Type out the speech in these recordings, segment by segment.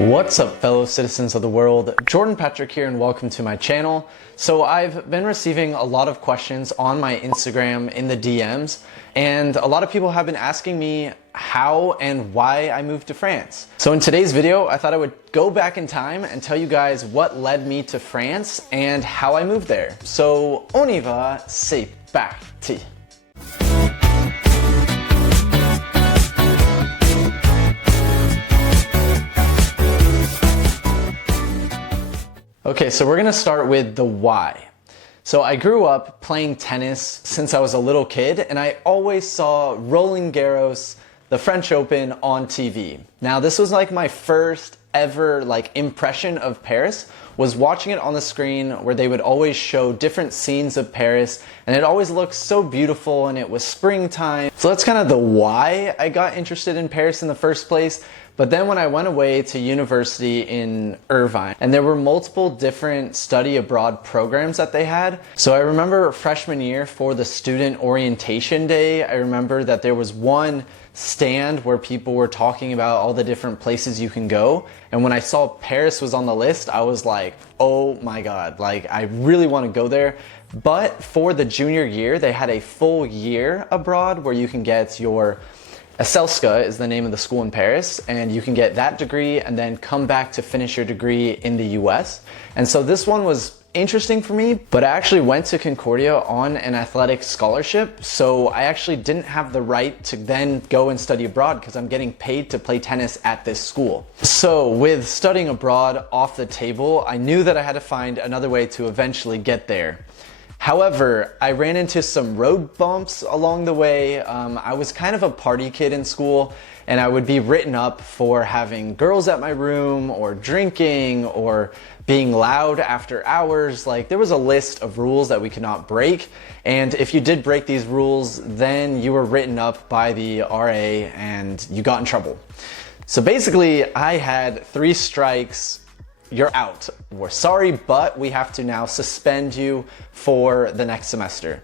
What's up, fellow citizens of the world? Jordan Patrick here and welcome to my channel. So I've been receiving a lot of questions on my Instagram in the DMs, and a lot of people have been asking me how and why I moved to France. So in today's video, I thought I would go back in time and tell you guys what led me to France and how I moved there. So on y va, c'est parti! Okay, so we're gonna start with the why. So I grew up playing tennis since I was a little kid, and I always saw Roland Garros, the French Open, on TV. Now this was like my first ever impression of Paris, was watching it on the screen where they would always show different scenes of Paris, and it always looked so beautiful, and it was springtime. So that's kind of the why I got interested in Paris in the first place. But then when I went away to university in Irvine, and there were multiple different study abroad programs that they had. So I remember freshman year for the student orientation day, I remember that there was one stand where people were talking about all the different places you can go. And when I saw Paris was on the list, I was like, oh my God, I really want to go there. But for the junior year, they had a full year abroad where you can get your Esselska is the name of the school in Paris, and you can get that degree and then come back to finish your degree in the US. And so this one was interesting for me, but I actually went to Concordia on an athletic scholarship, so I actually didn't have the right to then go and study abroad because I'm getting paid to play tennis at this school. So with studying abroad off the table, I knew that I had to find another way to eventually get there. However, I ran into some road bumps along the way. I was kind of a party kid in school, and I would be written up for having girls at my room or drinking or being loud after hours. There was a list of rules that we could not break, and if you did break these rules, then you were written up by the RA and you got in trouble. So basically, I had 3 strikes. You're out. We're sorry, but we have to now suspend you for the next semester.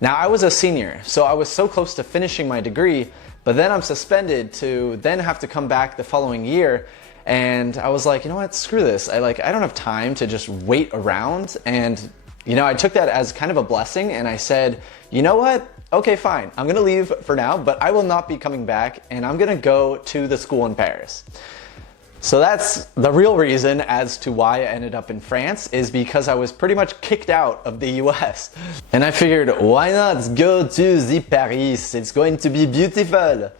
Now, I was a senior, so I was so close to finishing my degree, but then I'm suspended to then have to come back the following year. And I was like, you know what, screw this. I don't have time to just wait around. And, I took that as kind of a blessing, and I said, you know what? Okay, fine. I'm gonna leave for now, but I will not be coming back, and I'm gonna go to the school in Paris. So that's the real reason as to why I ended up in France, is because I was pretty much kicked out of the US. And I figured, why not go to the Paris? It's going to be beautiful.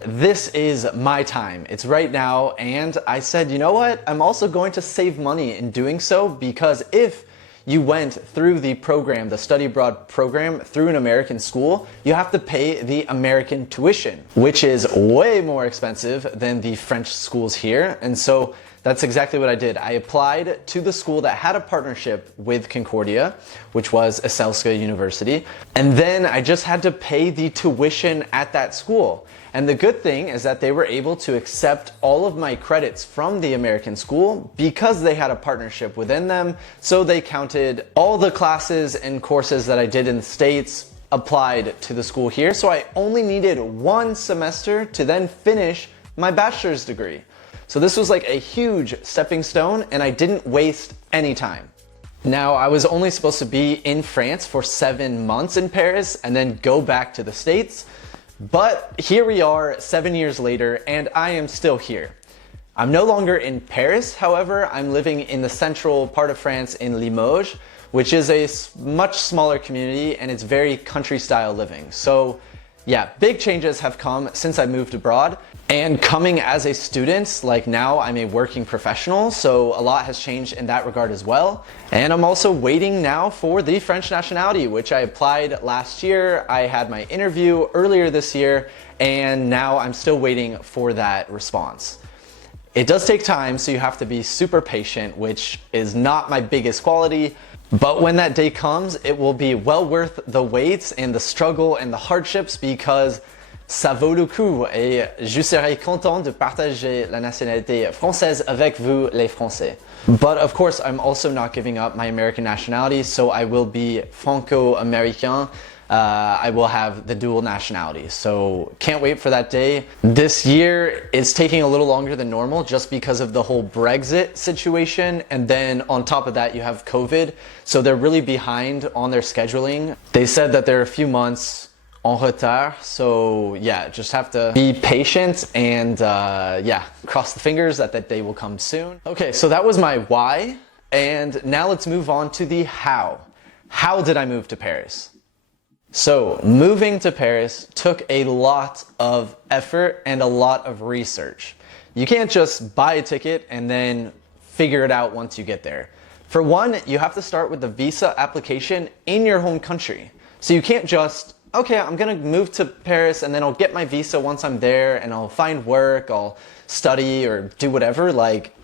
This is my time. It's right now. And I said, you know what? I'm also going to save money in doing so, because if you went through the program, the study abroad program, through an American school, you have to pay the American tuition, which is way more expensive than the French schools here. And so that's exactly what I did. I applied to the school that had a partnership with Concordia, which was Esselska University. And then I just had to pay the tuition at that school. And the good thing is that they were able to accept all of my credits from the American school because they had a partnership within them. So they counted all the classes and courses that I did in the States applied to the school here. So I only needed 1 semester to then finish my bachelor's degree. So this was like a huge stepping stone, and I didn't waste any time. Now, I was only supposed to be in France for 7 months in Paris and then go back to the States. But here we are 7 years later, and I am still here. I'm no longer in Paris, however. I'm living in the central part of France in Limoges, which is a much smaller community, and it's very country style living. So yeah, big changes have come since I moved abroad. And coming as a student, now I'm a working professional, so a lot has changed in that regard as well. And I'm also waiting now for the French nationality, which I applied last year. I had my interview earlier this year, and now I'm still waiting for that response. It does take time, so you have to be super patient, which is not my biggest quality. But when that day comes, it will be well worth the wait and the struggle and the hardships, because ça vaut le coup, et je serai content de partager la nationalité française avec vous, les Français. But of course, I'm also not giving up my American nationality, so I will be Franco-American. I will have the dual nationality. So can't wait for that day. This year is taking a little longer than normal just because of the whole Brexit situation. And then on top of that, you have COVID. So they're really behind on their scheduling. They said that they're a few months en retard. So yeah, just have to be patient and yeah, cross the fingers that that day will come soon. Okay, so that was my why. And now let's move on to the how. How did I move to Paris? So moving to Paris took a lot of effort and a lot of research. You can't just buy a ticket and then figure it out once you get there. For one, you have to start with the visa application in your home country. So you can't just, okay, I'm gonna move to Paris and then I'll get my visa once I'm there and I'll find work, I'll study or do whatever. Like,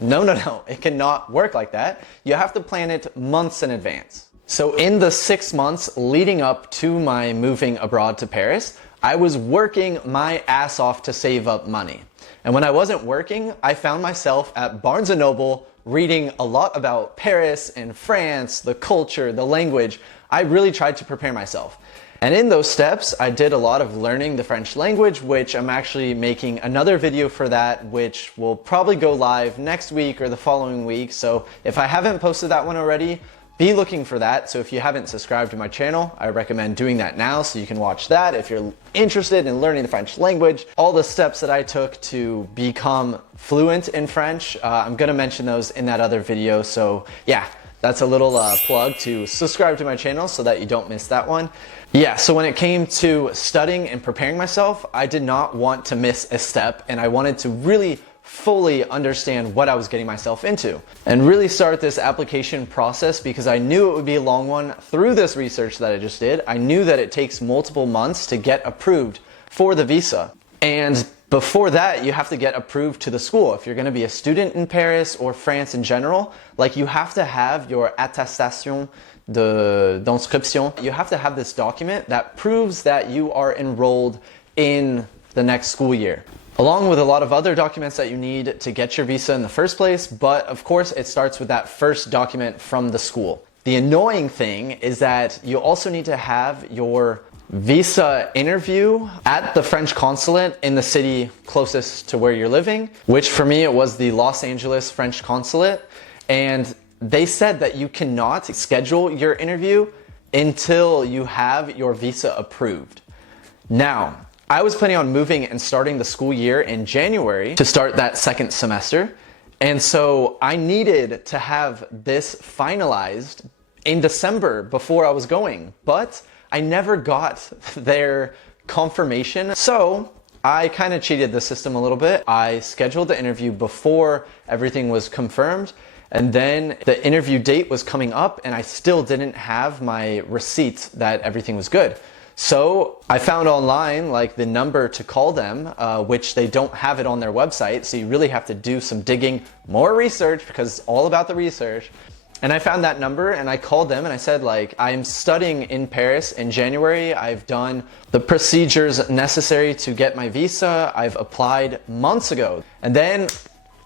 no, it cannot work like that. You have to plan it months in advance. So in the 6 months leading up to my moving abroad to Paris, I was working my ass off to save up money. And when I wasn't working, I found myself at Barnes & Noble reading a lot about Paris and France, the culture, the language. I really tried to prepare myself. And in those steps, I did a lot of learning the French language, which I'm actually making another video for that, which will probably go live next week or the following week. So if I haven't posted that one already, be looking for that. So if you haven't subscribed to my channel, I recommend doing that now so you can watch that. If you're interested in learning the French language, all the steps that I took to become fluent in French, I'm gonna mention those in that other video. So yeah, that's a little plug to subscribe to my channel so that you don't miss that one. Yeah, so when it came to studying and preparing myself, I did not want to miss a step and I wanted to really fully understand what I was getting myself into and really start this application process because I knew it would be a long one. Through this research that I just did, I knew that it takes multiple months to get approved for the visa. And before that, you have to get approved to the school. If you're going to be a student in Paris or France in general, like you have to have your attestation d'inscription. You have to have this document that proves that you are enrolled in the next school year, along with a lot of other documents that you need to get your visa in the first place. But of course, it starts with that first document from the school. The annoying thing is that you also need to have your visa interview at the French consulate in the city closest to where you're living, which for me, it was the Los Angeles French consulate. And they said that you cannot schedule your interview until you have your visa approved. Now, I was planning on moving and starting the school year in January to start that second semester. And so I needed to have this finalized in December before I was going, but I never got their confirmation. So I kind of cheated the system a little bit. I scheduled the interview before everything was confirmed. And then the interview date was coming up and I still didn't have my receipt that everything was good. So I found online like the number to call them, which they don't have it on their website. So you really have to do some digging, more research, because it's all about the research. And I found that number and I called them and I said, like, I'm studying in Paris in January. I've done the procedures necessary to get my visa. I've applied months ago. And then,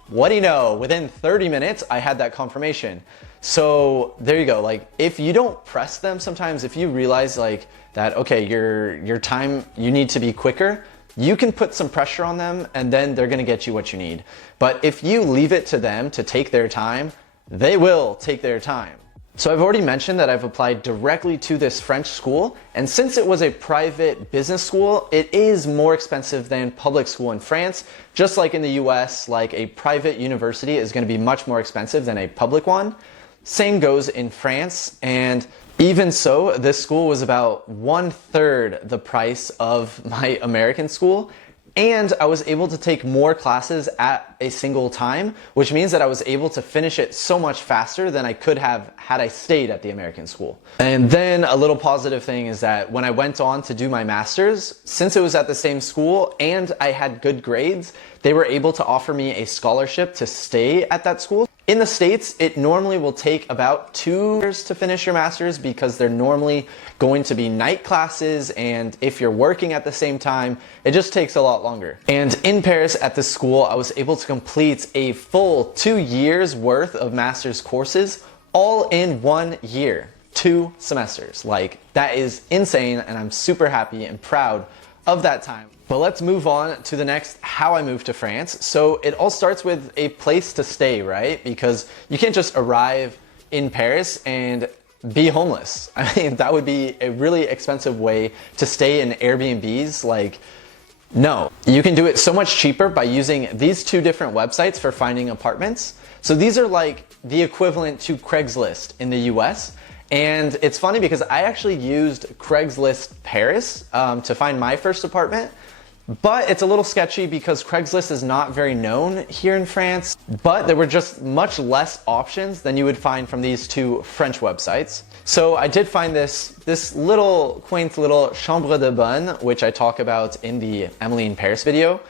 what do you know? Within 30 minutes, I had that confirmation. So there you go. Like, if you don't press them sometimes, if you realize like that, okay, your time, you need to be quicker, you can put some pressure on them and then they're gonna get you what you need. But if you leave it to them to take their time, they will take their time. So I've already mentioned that I've applied directly to this French school, and since it was a private business school, it is more expensive than public school in France. Just like in the US, like a private university is going to be much more expensive than a public one. Same goes in France, and even so, this school was about 1/3 the price of my American school. And I was able to take more classes at a single time, which means that I was able to finish it so much faster than I could have had I stayed at the American school. And then a little positive thing is that when I went on to do my master's, since it was at the same school and I had good grades, they were able to offer me a scholarship to stay at that school. In the States, it normally will take about 2 years to finish your master's because they're normally going to be night classes, and if you're working at the same time, it just takes a lot longer. And in Paris at this school, I was able to complete a full 2 years worth of master's courses all in 1 year. 2 semesters. Like, that is insane, and I'm super happy and proud of that time. But let's move on to the next how I moved to France. So it all starts with a place to stay, right? Because you can't just arrive in Paris and be homeless. I mean, that would be a really expensive way to stay in Airbnbs. Like, no. You can do it so much cheaper by using these 2 different websites for finding apartments. So these are like the equivalent to Craigslist in the US. And it's funny because I actually used Craigslist Paris to find my first apartment. But it's a little sketchy because Craigslist is not very known here in France, but there were just much less options than you would find from these 2 French websites. So I did find this little quaint little chambre de bonne, which I talk about in the Emily in Paris video.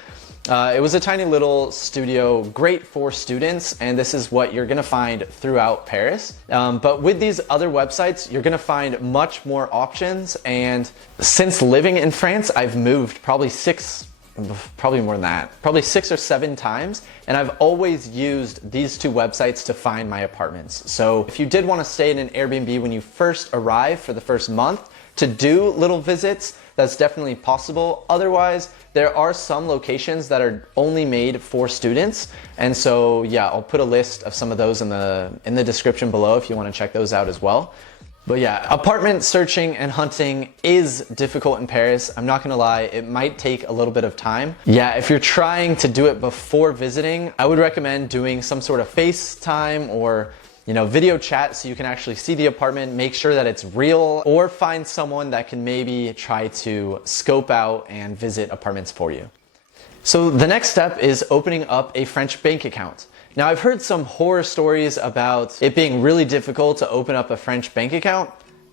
It was a tiny little studio, great for students, and this is what you're gonna find throughout Paris. But with these other websites, you're gonna find much more options, and since living in France, I've moved probably more than that, probably 6 or 7 times, and I've always used these 2 websites to find my apartments. So if you did wanna stay in an Airbnb when you first arrive for the first month, to do little visits, that's definitely possible. Otherwise, there are some locations that are only made for students. And so yeah, I'll put a list of some of those in the description below if you want to check those out as well. But yeah, apartment searching and hunting is difficult in Paris. I'm not gonna lie, it might take a little bit of time. Yeah, if you're trying to do it before visiting, I would recommend doing some sort of FaceTime or video chat so you can actually see the apartment, make sure that it's real, or find someone that can maybe try to scope out and visit apartments for you. So the next step is opening up a French bank account. Now I've heard some horror stories about it being really difficult to open up a French bank account.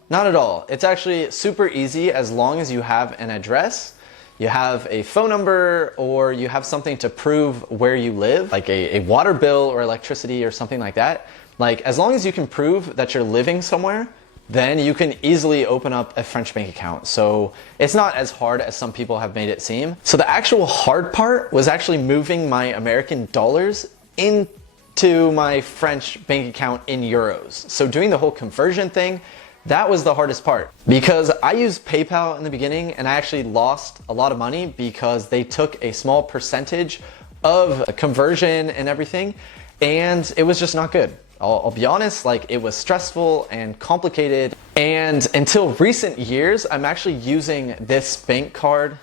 Not at all. It's actually super easy as long as you have an address, you have a phone number, or you have something to prove where you live, like a water bill or electricity or something like that. Like, as long as you can prove that you're living somewhere, then you can easily open up a French bank account. So it's not as hard as some people have made it seem. So the actual hard part was actually moving my American dollars into my French bank account in euros. So doing the whole conversion thing, that was the hardest part, because I used PayPal in the beginning and I actually lost a lot of money because they took a small percentage of conversion and everything, and it was just not good. I'll be honest, like, it was stressful and complicated. And until recent years, I'm actually using this bank card.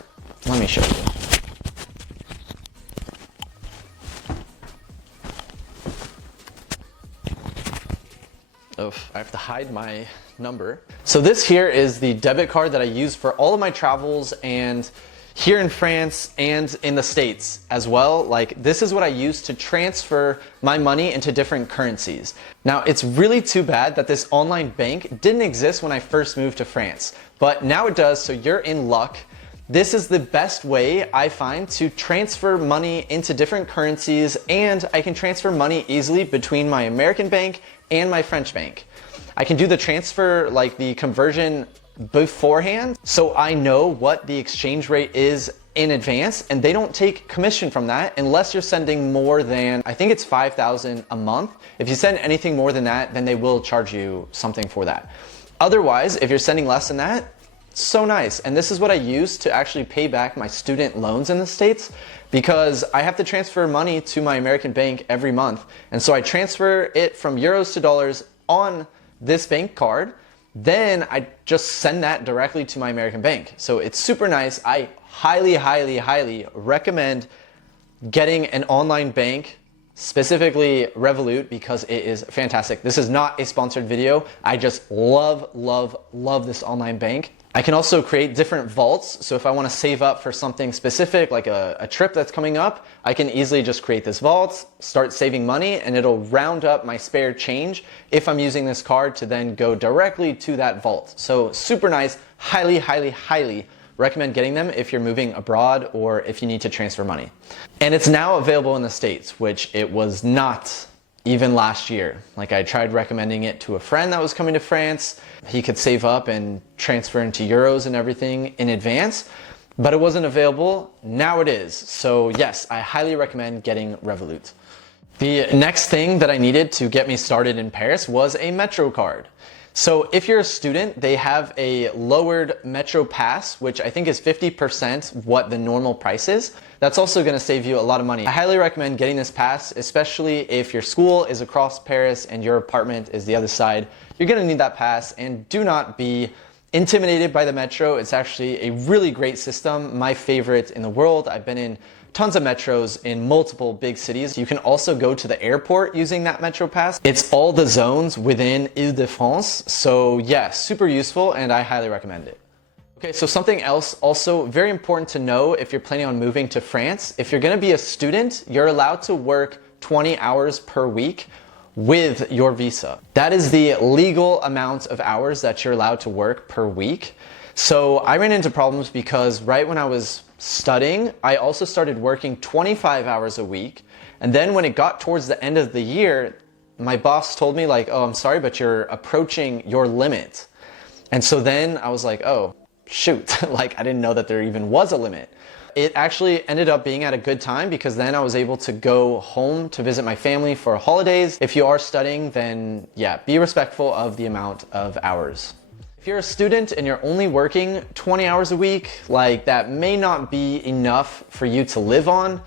Let me show you. Oh, I have to hide my number. So this here is the debit card that I use for all of my travels, and here in France and in the States as well. Like, this is what I use to transfer my money into different currencies. Now, it's really too bad that this online bank didn't exist when I first moved to France, but now it does, so you're in luck. This is the best way I find to transfer money into different currencies, and I can transfer money easily between my American bank and my French bank. I can do the transfer, like the conversion, beforehand, so I know what the exchange rate is in advance, and they don't take commission from that unless you're sending more than, I think it's 5,000 a month. If you send anything more than that, then they will charge you something for that. Otherwise, if you're sending less than that, so nice. And this is what I use to actually pay back my student loans in the States, because I have to transfer money to my American bank every month. And so I transfer it from euros to dollars on this bank card. Then I just send that directly to my American bank. So it's super nice. I highly, highly, highly recommend getting an online bank, specifically Revolut, because it is fantastic. This is not a sponsored video. I just love, love, love this online bank. I can also create different vaults. So if I want to save up for something specific, like a trip that's coming up, I can easily just create this vault, start saving money, and it'll round up my spare change if I'm using this card to then go directly to that vault. So super nice. Highly, highly, highly recommend getting them if you're moving abroad or if you need to transfer money. And it's now available in the States, which it was not even last year. Like, I tried recommending it to a friend that was coming to France. He could save up and transfer into euros and everything in advance, but it wasn't available. Now it is. So yes, I highly recommend getting Revolut. The next thing that I needed to get me started in Paris was a Metro card. So if you're a student, they have a lowered Metro Pass, which I think is 50% what the normal price is. That's also gonna save you a lot of money. I highly recommend getting this pass, especially if your school is across Paris and your apartment is the other side. You're gonna need that pass, and do not be intimidated by the Metro. It's actually a really great system, my favorite in the world. I've been in tons of metros in multiple big cities. You can also go to the airport using that Metro Pass. It's all the zones within Île-de-France. So yeah, super useful, and I highly recommend it. Okay, so something else also very important to know if you're planning on moving to France. If you're gonna be a student, you're allowed to work 20 hours per week with your visa. That is the legal amount of hours that you're allowed to work per week. So I ran into problems because right when I was studying, I also started working 25 hours a week. And then when it got towards the end of the year, my boss told me like, oh, I'm sorry, but you're approaching your limit. And so then I was like, oh, shoot, like I didn't know that there even was a limit. It actually ended up being at a good time because then I was able to go home to visit my family for holidays. If you are studying, then yeah, be respectful of the amount of hours. If you're a student and you're only working 20 hours a week, like that may not be enough for you to live on.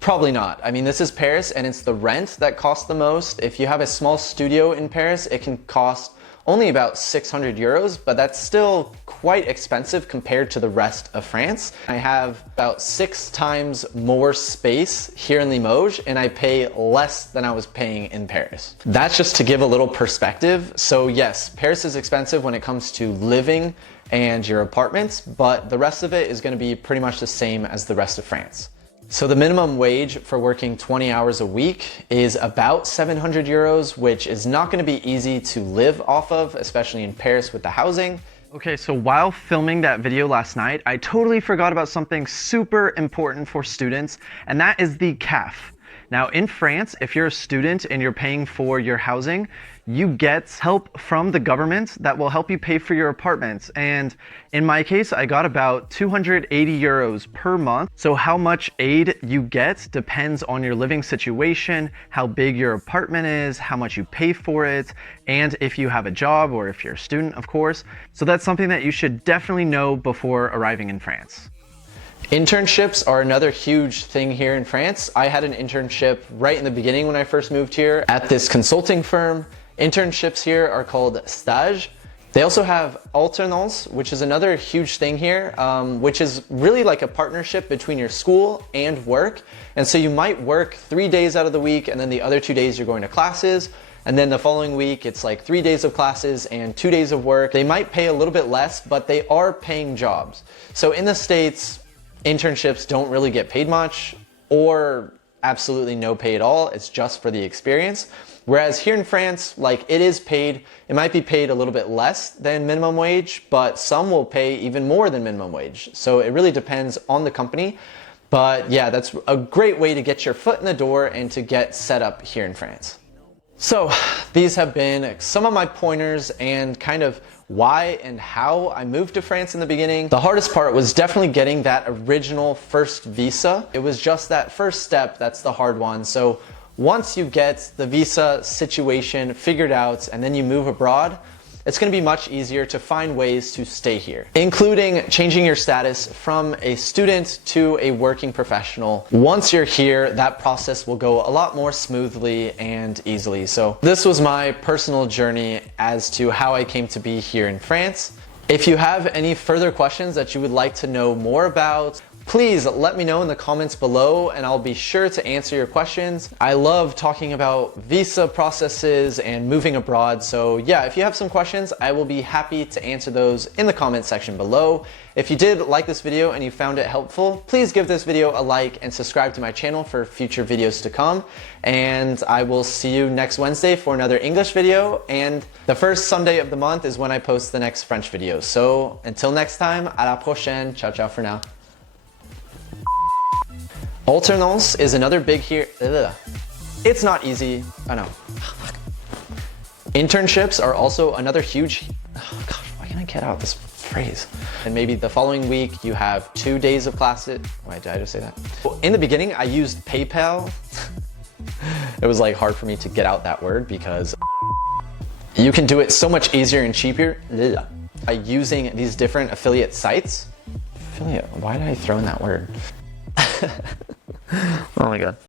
Probably not. I mean, this is Paris and it's the rent that costs the most. If you have a small studio in Paris, it can cost only about 600 euros, but that's still quite expensive compared to the rest of France. I have about 6 times more space here in Limoges and I pay less than I was paying in Paris. That's just to give a little perspective. So yes, Paris is expensive when it comes to living and your apartments, but the rest of it is going to be pretty much the same as the rest of France. So the minimum wage for working 20 hours a week is about 700 euros, which is not going to be easy to live off of, especially in Paris with the housing. Okay, so while filming that video last night, I totally forgot about something super important for students, and that is the CAF. Now in France, if you're a student and you're paying for your housing, you get help from the government that will help you pay for your apartment. And in my case, I got about 280 euros per month. So how much aid you get depends on your living situation, how big your apartment is, how much you pay for it, and if you have a job or if you're a student, of course. So that's something that you should definitely know before arriving in France. Internships are another huge thing here in France. I had an internship right in the beginning when I first moved here at this consulting firm. Internships here are called stage. They also have alternance, which is another huge thing here, which is really like a partnership between your school and work. And so you might work 3 days out of the week and then the other 2 days you're going to classes. And then the following week, it's like 3 days of classes and 2 days of work. They might pay a little bit less, but they are paying jobs. So in the States, internships don't really get paid much or absolutely no pay at all. It's just for the experience. Whereas here in France, like it is paid, it might be paid a little bit less than minimum wage, but some will pay even more than minimum wage. So it really depends on the company. But yeah, that's a great way to get your foot in the door and to get set up here in France. So these have been some of my pointers and kind of why and how I moved to France in the beginning. The hardest part was definitely getting that original first visa. It was just that first step that's the hard one. So once you get the visa situation figured out and then you move abroad, it's going to be much easier to find ways to stay here, including changing your status from a student to a working professional. Once you're here, that process will go a lot more smoothly and easily. So this was my personal journey as to how I came to be here in France. If you have any further questions that you would like to know more about, please let me know in the comments below and I'll be sure to answer your questions. I love talking about visa processes and moving abroad. So yeah, if you have some questions, I will be happy to answer those in the comment section below. If you did like this video and you found it helpful, please give this video a like and subscribe to my channel for future videos to come. And I will see you next Wednesday for another English video. And the first Sunday of the month is when I post the next French video. So until next time, à la prochaine. Ciao, ciao for now. Alternance is another big here. Ugh. It's not easy. I know. Internships are also another huge. Oh gosh, why can't I get out this phrase? And maybe the following week you have 2 days of classes. Wait, did I just say that? In the beginning, I used PayPal. It was like hard for me to get out that word because. You can do it so much easier and cheaper by using these different affiliate sites. Affiliate, why did I throw in that word? Oh my God.